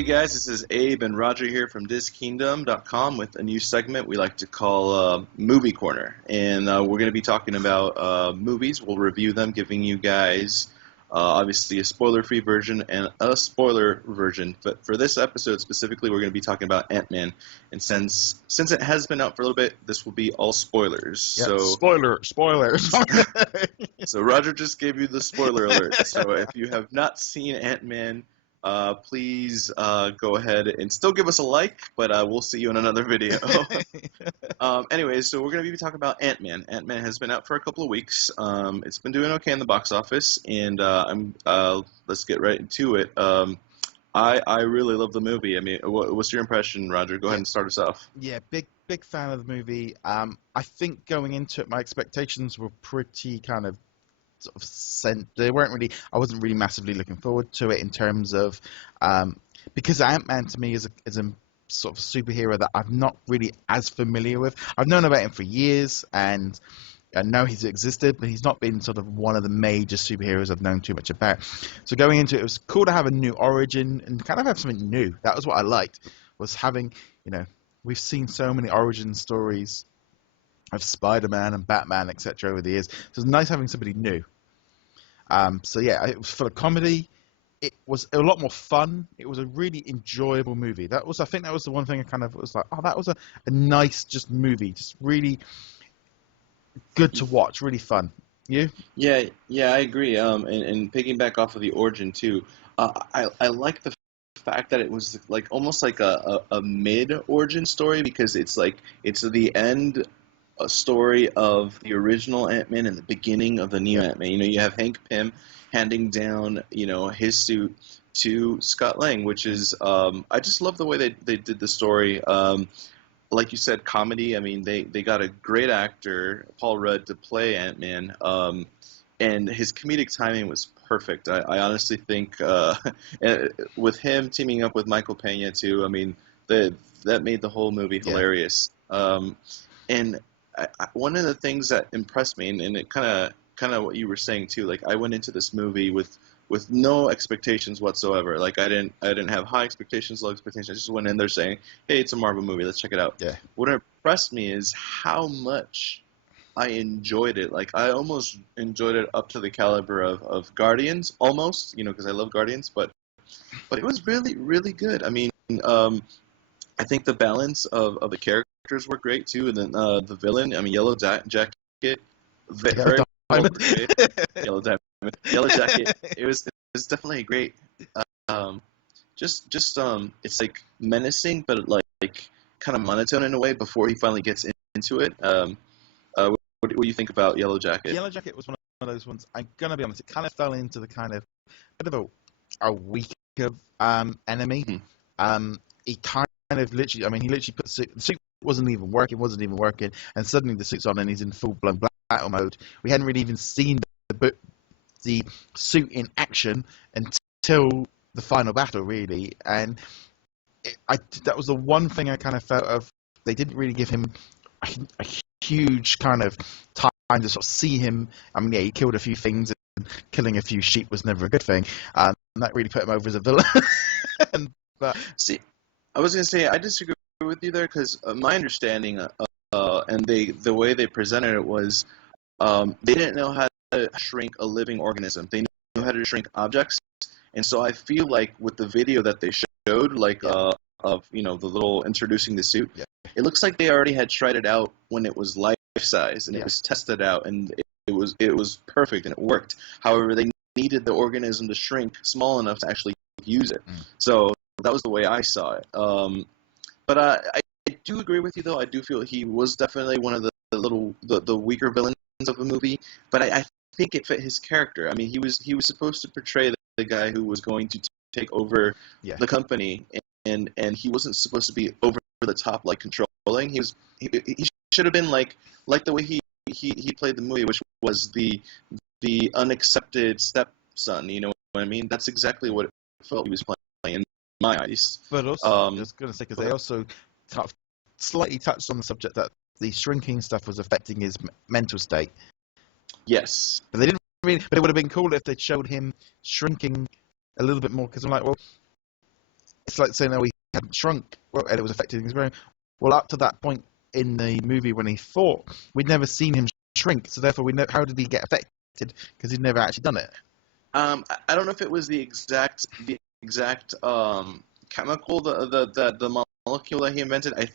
Hey guys, this is Abe and Roger here from DisKingdom.com with a new segment we like to call Movie Corner. And we're going to be talking about movies. We'll review them, giving you guys obviously a spoiler-free version and a spoiler version. But for this episode specifically, we're going to be talking about Ant-Man. And since it has been out for a little bit, this will be all spoilers. Yeah, So spoilers. So Roger just gave you the spoiler alert. So if you have not seen Ant-Man, please go ahead and still give us a like, but we'll see you in another video. Anyways, so we're going to be talking about Ant-Man. Ant-Man has been out for a couple of weeks. It's been doing okay in the box office, and let's get right into it. I really love the movie. I mean, what's your impression, Roger? Go ahead and start us off. Yeah, big fan of the movie. I think going into it, my expectations were pretty kind of sort of sent. They weren't really. I wasn't really massively looking forward to it in terms of because Ant-Man to me is a sort of superhero that I'm not really as familiar with. I've known about him for years, and I know he's existed, but he's not been sort of one of the major superheroes I've known too much about. So going into it was cool to have a new origin and kind of have something new. That was what I liked, was having, we've seen so many origin stories of Spider-Man and Batman, etc. over the years. So it's nice having somebody new. So yeah, it was full of comedy. It was a lot more fun. It was a really enjoyable movie. I think that was the one thing I kind of was like, oh, that was a nice just movie, just really good to watch, really fun. You? Yeah, I agree. And piggyback off of the origin too. I like the fact that it was like almost like a mid origin story, because it's the end story of the original Ant-Man and the beginning of the new Ant-Man. You have Hank Pym handing down his suit to Scott Lang, which is I just love the way they did the story. Like you said, comedy. I mean, they got a great actor, Paul Rudd, to play Ant-Man, and his comedic timing was perfect. I honestly think with him teaming up with Michael Pena too, I mean, that made the whole movie hilarious. And one of the things that impressed me, and it kind of what you were saying too, like I went into this movie with no expectations whatsoever. Like I didn't have high expectations, low expectations. I just went in there saying, hey, it's a Marvel movie, let's check it out. Yeah. What impressed me is how much I enjoyed it. Like I almost enjoyed it up to the caliber of Guardians, almost, because I love Guardians, but it was really, really good. I mean, I think the balance of the characters were great too, and then the villain, I mean, Yellow Jacket, very well portrayed. Yellow Jacket. It was definitely great. Just it's like menacing, but like kind of monotone in a way before he finally gets into it. What do you think about Yellow Jacket? Yellow Jacket was one of those ones. I'm gonna be honest. It kind of fell into the kind of bit of a weaker enemy. He kind of literally. I mean, he literally put the suit wasn't even working, and suddenly the suit's on and he's in full blown battle mode. We hadn't really even seen the suit in action until the final battle, really, and that was the one thing I kind of felt of. They didn't really give him a huge kind of time to sort of see him. I mean, yeah, he killed a few things, and killing a few sheep was never a good thing, and that really put him over as a villain. But see, I was gonna say I disagree with you there, because my understanding and the way they presented it was they didn't know how to shrink a living organism. They knew how to shrink objects, and so I feel like with the video that they showed, like of the little introducing the suit, it looks like they already had tried it out when it was life size, and it was tested out, and it was perfect and it worked. However, they needed the organism to shrink small enough to actually use it. So that was the way I saw it. But I do agree with you, though. I do feel he was definitely one of the weaker villains of the movie, but I think it fit his character. I mean, he was supposed to portray the guy who was going to take over the company, and he wasn't supposed to be over the top, like controlling. He should have been like the way he played the movie, which was the unaccepted stepson. You know what I mean? That's exactly what it felt he was playing in my eyes. But also, I was going to say, because they also slightly touched on the subject that the shrinking stuff was affecting his mental state. Yes. But they didn't really. But it would have been cool if they showed him shrinking a little bit more, because I'm like, well, it's like saying, oh, he hadn't shrunk, well, and it was affecting his brain. Well, up to that point in the movie when he fought, we'd never seen him shrink, so therefore we know how did he get affected, because he'd never actually done it. I don't know if it was the exact chemical, the molecule that he invented. I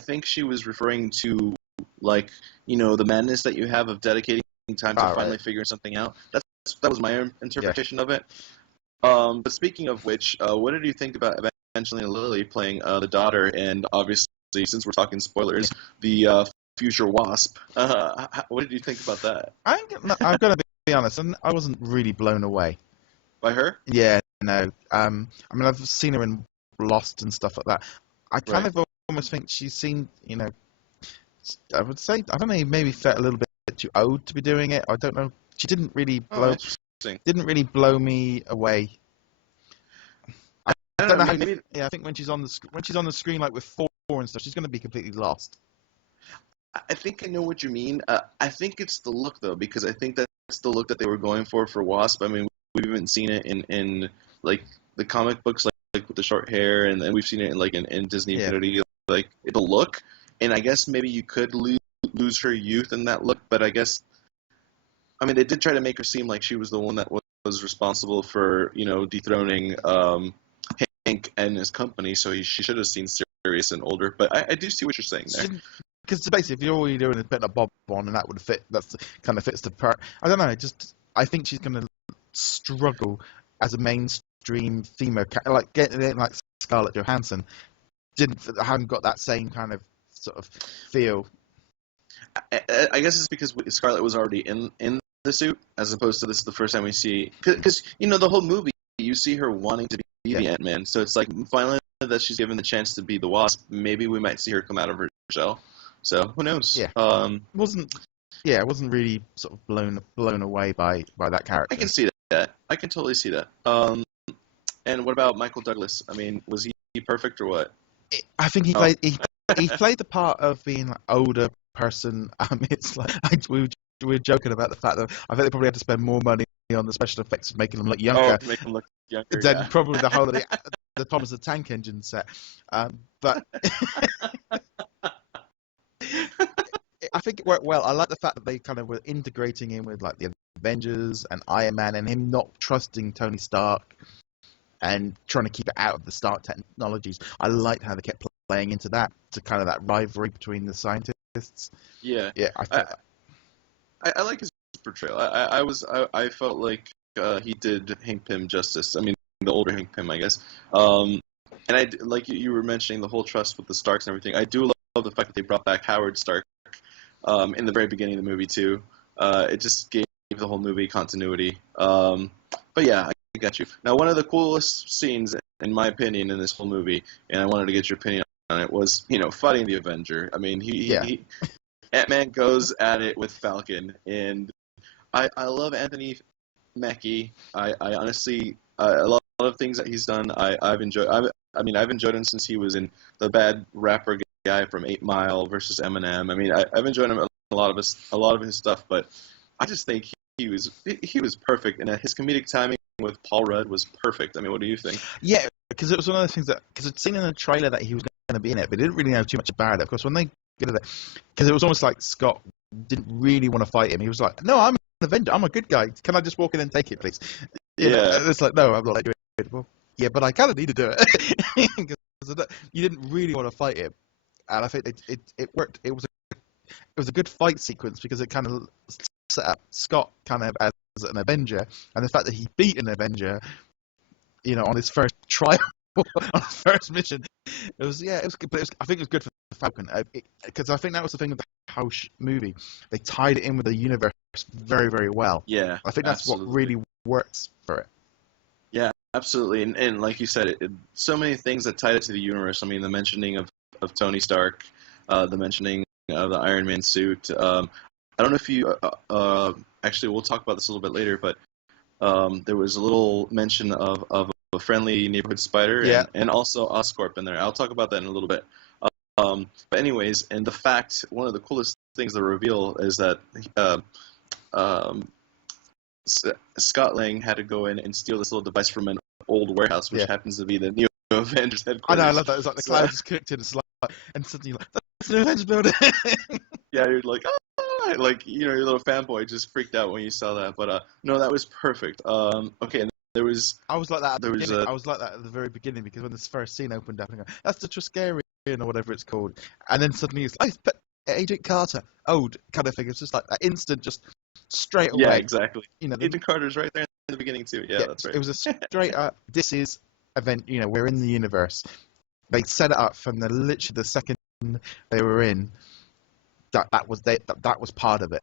think she was referring to, like, the madness that you have of dedicating time to finally Right. figuring something out. That was my interpretation of it. But speaking of which, what did you think about Evangeline Lilly playing the daughter, and obviously, since we're talking spoilers, the future Wasp? What did you think about that? I'm gonna be honest, and I wasn't really blown away. By her? Yeah, no. I mean, I've seen her in Lost and stuff like that. I kind Right. of almost think she's seen, I would say, I don't know, maybe felt a little bit too old to be doing it. I don't know. She Oh, interesting. didn't really blow me away. I I don't don't know know. how. Maybe Yeah, I think when she's on the screen like with four and stuff, she's going to be completely lost. I think I know what you mean. I think it's the look though, because I think that's the look that they were going for Wasp. I mean, we've even seen it in like the comic books, like with the short hair, and then we've seen it in Disney Yeah. Infinity, like the look. And I guess maybe you could lose her youth in that look, but I guess, I mean, they did try to make her seem like she was the one that was responsible for dethroning Hank and his company, so she should have seemed serious and older. But I do see what you're saying there. Because basically, if all you're doing is putting a bob on, and that would fit, kind of fits the part. I don't know. I think she's going to struggle as a mainstream female, like getting it like Scarlett Johansson. Haven't got that same kind of sort of feel. I guess it's because Scarlett was already in the suit, as opposed to this is the first time we see, because the whole movie you see her wanting to be the Ant-Man, so it's like finally that she's given the chance to be the Wasp, maybe we might see her come out of her shell. So who knows? Yeah. I wasn't really sort of blown away by that character. I can see that. I can totally see that. And what about Michael Douglas? I mean, was he perfect or what? I think he played the part of being an older person. It's like we were joking about the fact that I think they probably had to spend more money on the special effects of making him look younger. Oh, to make him look younger. Than Yeah. probably the whole of the Thomas the Tank Engine set. But I think it worked well. I like the fact that they kind of were integrating him with like the Avengers and Iron Man, and him not trusting Tony Stark and trying to keep it out of the Stark technologies. I liked how they kept playing into that, to kind of that rivalry between the scientists. Yeah. Yeah, I like his portrayal. I felt like he did Hank Pym justice. I mean, the older Hank Pym, I guess. And like you were mentioning the whole trust with the Starks and everything. I do love the fact that they brought back Howard Stark in the very beginning of the movie too. It just gave the whole movie continuity. But yeah, I got you. Now, one of the coolest scenes, in my opinion, in this whole movie, and I wanted to get your opinion on it, was fighting the Avenger. I mean, he Ant-Man goes at it with Falcon, and I love Anthony Mackie. I honestly, a lot of things that he's done, I've enjoyed. I've enjoyed him since he was in the bad rapper guy from 8 Mile versus Eminem. I mean, I've enjoyed him a lot of his stuff, but I just think he was perfect, and his comedic timing with Paul Rudd was perfect. I mean, what do you think? Yeah, because it was one of those things because I'd seen in the trailer that he was going to be in it, but didn't really know too much about it. Of course, when they get it, because it was almost like Scott didn't really want to fight him. He was like, "No, I'm an Avenger. I'm a good guy. Can I just walk in and take it, please?" And it's like, "No, I'm not like doing it." Well, yeah, but I kind of need to do it because you didn't really want to fight him, and I think it worked. It was a good fight sequence because it kind of set up Scott kind of as an Avenger, and the fact that he beat an Avenger, on his first trial, on his first mission, it was good. But I think it was good for Falcon because I think that was the thing with the House movie. They tied it in with the universe very, very well. Yeah, I think that's absolutely. what really works for it. Yeah, absolutely. And like you said, so many things that tied it to the universe. I mean, the mentioning of Tony Stark, the mentioning of the Iron Man suit. I don't know if you actually, we'll talk about this a little bit later, but there was a little mention of a friendly neighborhood spider and also Oscorp in there. I'll talk about that in a little bit. But anyways, and the fact, one of the coolest things to reveal is that Scott Lang had to go in and steal this little device from an old warehouse, which Yeah. happens to be the Neo Avengers I know, I headquarters. love that. It's like the So, cloud just kicked in, and suddenly you're like, that's the new Avengers building. yeah, you're like, ah, like your little fanboy just freaked out when you saw that. But no, that was perfect. Okay, and I was like that at the there was beginning. I was like that at the very beginning because when this first scene opened up, I go, that's the Triskelion or whatever it's called, and then suddenly it's like, but Agent Carter, old kind of thing. It's just like that instant, just straight yeah, away. exactly. You know, Agent Carter's right there in the beginning too. Yeah, yeah, that's right. it was a straight up. This is event. You know, we're in the universe. They set it up from literally the second they were in. That was part of it.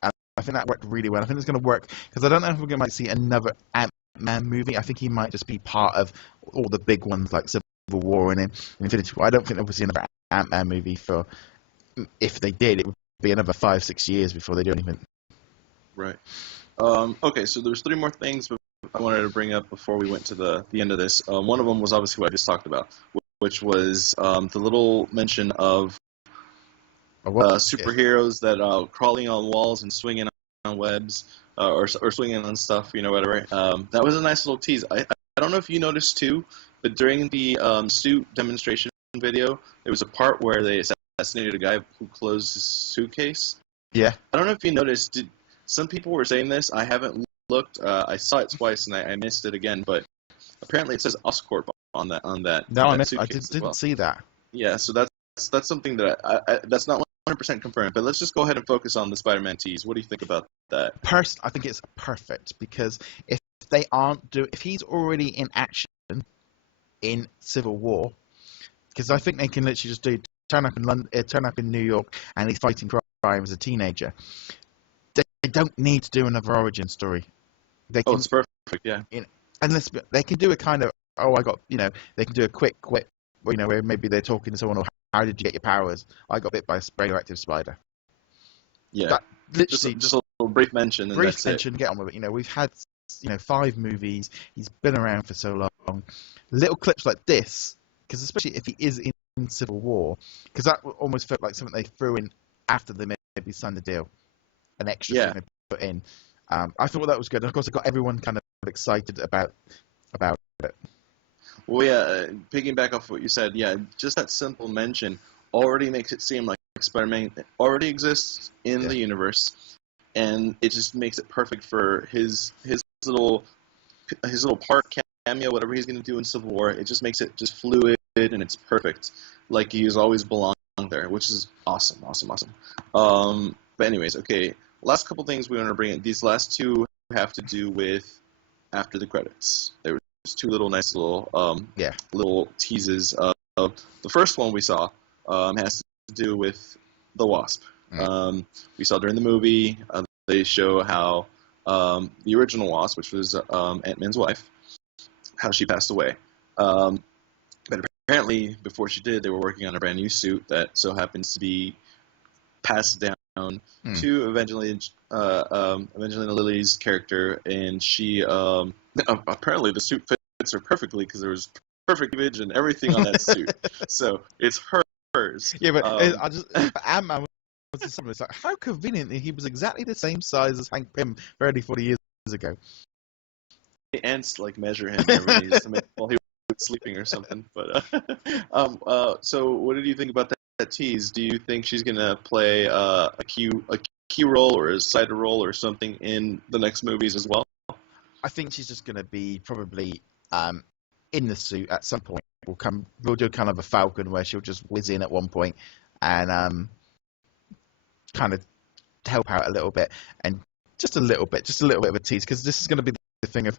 And I think that worked really well. I think it's going to work because I don't know if we're going to see another Ant-Man movie. I think he might just be part of all the big ones like Civil War and Infinity War. I don't think there will see another Ant-Man movie for. If they did, it would be another 5-6 years before they do anything. Right. Okay, so there's three more things I wanted to bring up before we went to the end of this. One of them was obviously what I just talked about, which was the little mention of superheroes that crawling on walls and swinging on webs or swinging on stuff, whatever. That was a nice little tease. I don't know if you noticed too, but during the suit demonstration video, there was a part where they assassinated a guy who closed his suitcase. Yeah. I don't know if you noticed. Some people were saying this. I haven't looked. I saw it twice and I missed it again. But apparently it says Oscorp on that. No, I suitcase didn't see that. Yeah, so that's something that that's not 100% confirmed. But let's just go ahead and focus on the Spider-Man tease. What do you think about that? I think it's perfect because if he's already in action in Civil War, because I think they can literally just turn up in London, turn up in New York, and he's fighting crime as a teenager. They don't need to do another origin story. It's perfect. Yeah. Unless they can do a kind of they can do a quick where maybe they're talking to someone, or how did you get your powers? I got bit by a radioactive spider. Yeah. That, literally, just a little brief mention. And that's it. Get on with it. We've had 5 movies. He's been around for so long. Little clips like this, because especially if he is in Civil War, because that almost felt like something they threw in after they maybe signed the deal, an extra thing they put in. I thought that was good, and of course it got everyone kind of excited about it. Well, yeah, piggyback off what you said, yeah, just that simple mention already makes it seem like Spider-Man already exists in the universe, and it just makes it perfect for his little part cameo, whatever he's going to do in Civil War. It just makes it just fluid, and it's perfect, like he's always belonged there, which is awesome. But anyways, okay, last couple things we want to bring in. These last two have to do with after the credits. There was two nice little teases. The first one we saw has to do with the Wasp. We saw during the movie they show how the original Wasp, which was Ant-Man's wife, how she passed away. But apparently, before she did, they were working on a brand new suit that so happens to be passed down to Evangeline Lilly's character, and she apparently the suit fits her perfectly because there was perfect image and everything on that suit. So it's hers. Yeah, but Ant-Man was the same. It's like, how convenient he was exactly the same size as Hank Pym 30-40 years ago. The ants measure him every day while he was sleeping or something. But so what did you think about that tease? Do you think she's gonna play a key role or a side role or something in the next movies as well? I think she's just gonna be probably in the suit at some point. We'll do kind of a Falcon where she'll just whiz in at one point and kind of help out a little bit, and just a little bit of a tease, because this is going to be the thing of,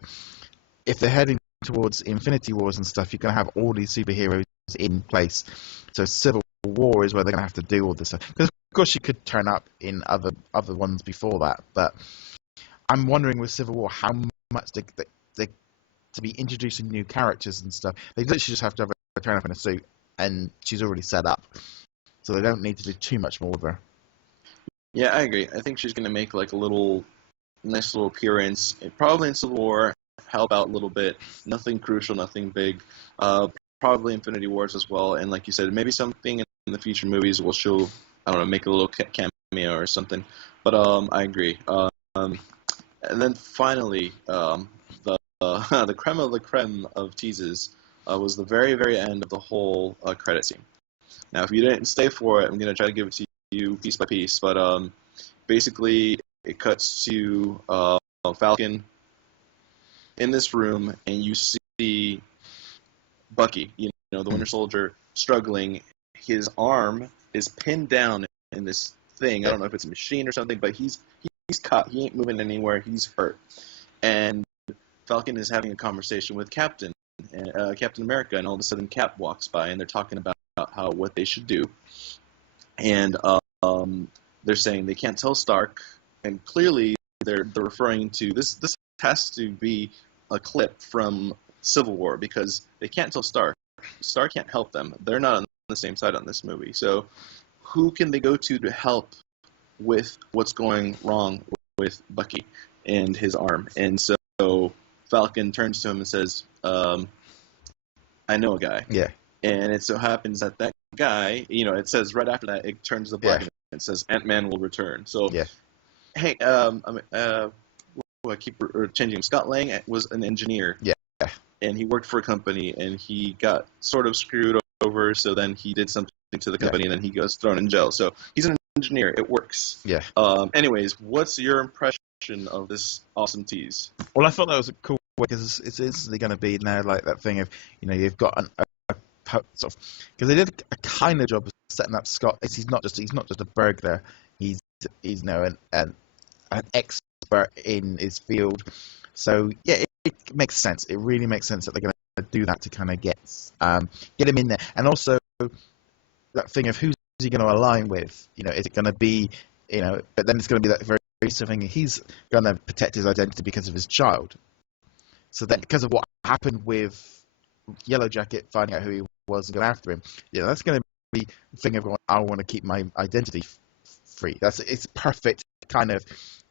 if they're heading towards Infinity Wars and stuff, you're going to have all these superheroes in place. So Civil War is where they're going to have to do all this stuff. Because of course she could turn up in other ones before that, but I'm wondering with Civil War how much they to be introducing new characters and stuff. They literally just have to have her turn up in a suit, and she's already set up, so they don't need to do too much more with her. Yeah, I agree. I think she's going to make a nice little appearance, probably in Civil War, help out a little bit. Nothing crucial, nothing big. Probably Infinity Wars as well, and like you said, maybe something in the future movies will show, I don't know, make a little cameo or something. But I agree. And then finally, the creme of the creme of teases was the very, very end of the whole credit scene. Now, if you didn't stay for it, I'm going to try to give it to you piece by piece. But basically, it cuts to Falcon in this room, and you see Bucky, the Winter Soldier, struggling. His arm is pinned down in this thing. I don't know if it's a machine or something, but he's caught. He ain't moving anywhere. He's hurt. And Falcon is having a conversation with Captain America, and all of a sudden Cap walks by, and they're talking about what they should do. And they're saying they can't tell Stark, and clearly they're referring to this. This has to be a clip from Civil War, because they can't tell Stark. Stark can't help them. They're not on the same side on this movie. So who can they go to help with what's going wrong with Bucky and his arm? And so Falcon turns to him and says, I know a guy. Yeah. And it so happens that guy, it says right after that, it turns to black and it says Ant-Man will return. So, hey, I keep changing him. Scott Lang was an engineer. Yeah. And he worked for a company, and he got sort of screwed over, so then he did something to the company, and then he goes thrown in jail. So he's an engineer. It works. Yeah. Anyways, what's your impression of this awesome tease? Well, I thought that was a cool way, because it's instantly going to be now like that thing of, you've got a sort of, because they did a kind of job of setting up Scott. He's not just a burglar. He's an expert in his field. So yeah, it makes sense. It really makes sense that they're going to do that to kind of get him in there, and also that thing of who's he going to align with? Is it going to be But then it's going to be that very thing. He's going to protect his identity because of his child. So that because of what happened with Yellow Jacket finding out who he was and going after him, that's going to be the thing of going, I want to keep my identity free. It's perfect kind of.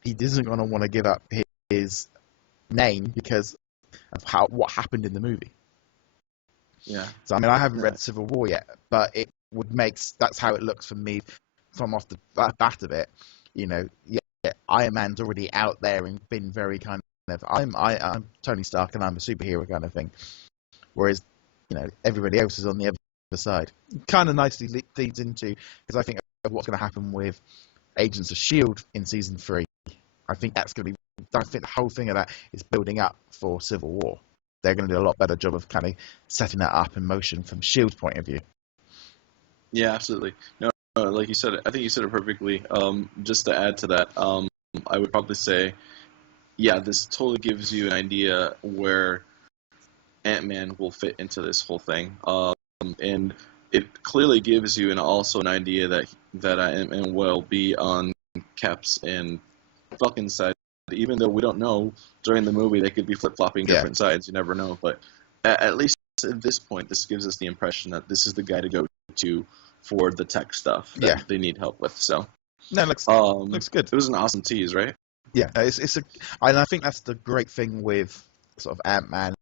He isn't going to want to give up his name because of what happened in the movie. Yeah. So I haven't read Civil War yet, but it would that's how it looks for me from off the bat of it. Iron Man's already out there and been very kind of I'm Tony Stark and I'm a superhero kind of thing, whereas everybody else is on the other side. Kind of nicely leads into, because I think of what's going to happen with Agents of S.H.I.E.L.D. in season 3. I think the whole thing of that is building up for Civil War. They're going to do a lot better job of kind of setting that up in motion from S.H.I.E.L.D.'s point of view. Yeah, absolutely. No, like you said, I think you said it perfectly. Just to add to that, I would probably say, yeah, this totally gives you an idea where Ant-Man will fit into this whole thing. And it clearly gives you also an idea that Ant-Man will be on Cap's and Falcon's side, even though we don't know. During the movie they could be flip-flopping different sides. You never know. But at least at this point, this gives us the impression that this is the guy to go to for the tech stuff that they need help with. So no, looks good. It was an awesome tease, right? Yeah, and I think that's the great thing with sort of Ant-Man.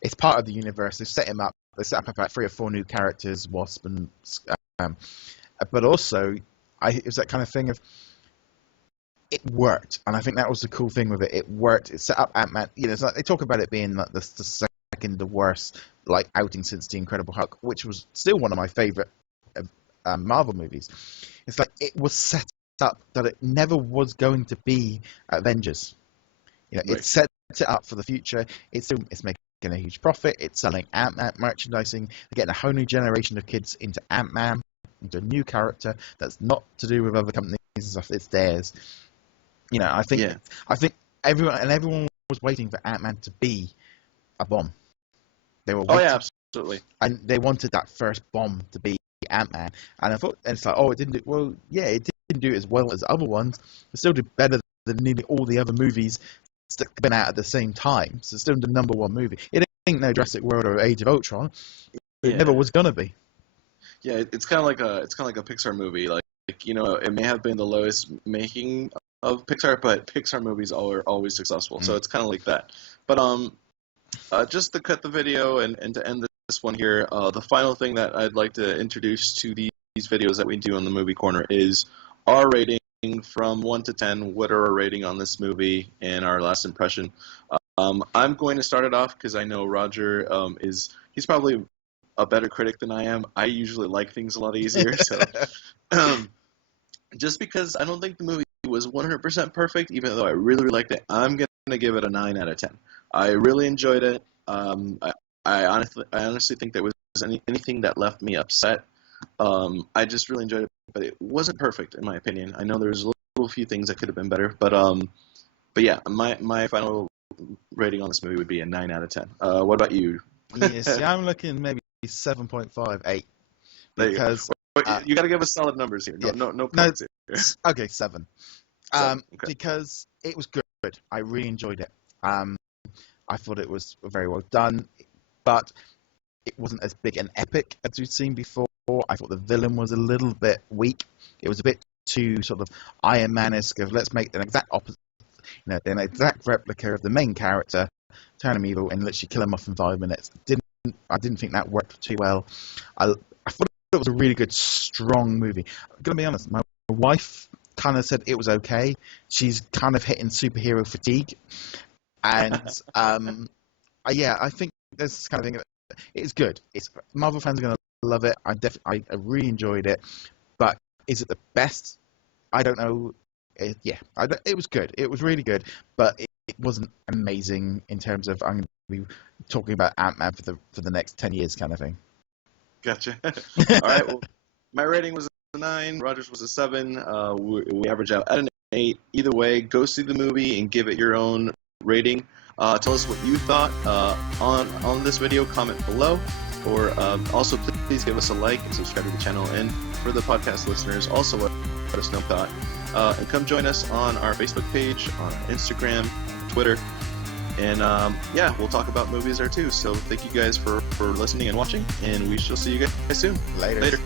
It's part of the universe. They set him up. They set up about 3 or 4 new characters, Wasp and but also it was that kind of thing of it worked, and I think that was the cool thing with it. It worked. It set up Ant-Man. It's like they talk about it being like the second worst outing since the Incredible Hulk, which was still one of my favorite Marvel movies. It's like it was set up that it never was going to be Avengers. Right. It set it up for the future. It's making a huge profit. It's selling Ant-Man merchandising. They're getting a whole new generation of kids into Ant-Man, into a new character that's not to do with other companies and stuff. It's theirs. I think everyone was waiting for Ant-Man to be a bomb. They were waiting, absolutely. And they wanted that first bomb to be Ant-Man. And I thought, and it's like, it didn't do well. Yeah, it didn't do as well as other ones. It still did better than nearly all the other movies that have been out at the same time. So it's still the number 1 movie. It ain't no Jurassic World or Age of Ultron. It never was gonna be. Yeah, it's kind of like a Pixar movie. It may have been the lowest making of Pixar, but Pixar movies are always successful. So it's kind of like that. But just to cut the video and to end this one here, the final thing that I'd like to introduce to these videos that we do on the Movie Corner is our rating from 1 to 10. What are our rating on this movie and our last impression? I'm going to start it off because I know Roger he's probably a better critic than I am. I usually like things a lot easier, so um, just because I don't think the movie was 100% perfect, even though I really liked it, I'm gonna give it a 9 out of 10. I really enjoyed it. I honestly think there was anything that left me upset. I just really enjoyed it, but it wasn't perfect in my opinion. I know there's a little few things that could have been better, but yeah, my final rating on this movie would be a 9 out of 10. What about you? Yeah, see, I'm looking maybe 7.58 There you go. because You got to give us solid numbers here. yeah, No no, points here. okay, 7. So, okay. Because it was good. I really enjoyed it. I thought it was very well done, but it wasn't as big an epic as we'd seen before. I thought the villain was a little bit weak. It was a bit too sort of Iron Man-esque of let's make an exact opposite, an exact replica of the main character, turn him evil, and literally kill him off in 5 minutes. I didn't think that worked too well. I thought it was a really good, strong movie. I'm gonna be honest, my wife kind of said it was okay. She's kind of hitting superhero fatigue, and yeah, I think this kind of thing. It's good. It's Marvel fans are gonna love it. I really enjoyed it, but is it the best? I don't know. It was good. It was really good, but it wasn't amazing in terms of I'm going to be talking about Ant-Man for the next 10 years kind of thing. Gotcha. All right. Well, my rating was a 9. Rogers was a 7. We average out at an 8. Either way, go see the movie and give it your own rating. Tell us what you thought on this video. Comment below, or also please give us a like and subscribe to the channel. And for the podcast listeners, also let us know thought. And come join us on our Facebook page, on our Instagram, Twitter, and yeah, we'll talk about movies there too. So thank you guys for listening and watching, and we shall see you guys soon. Later.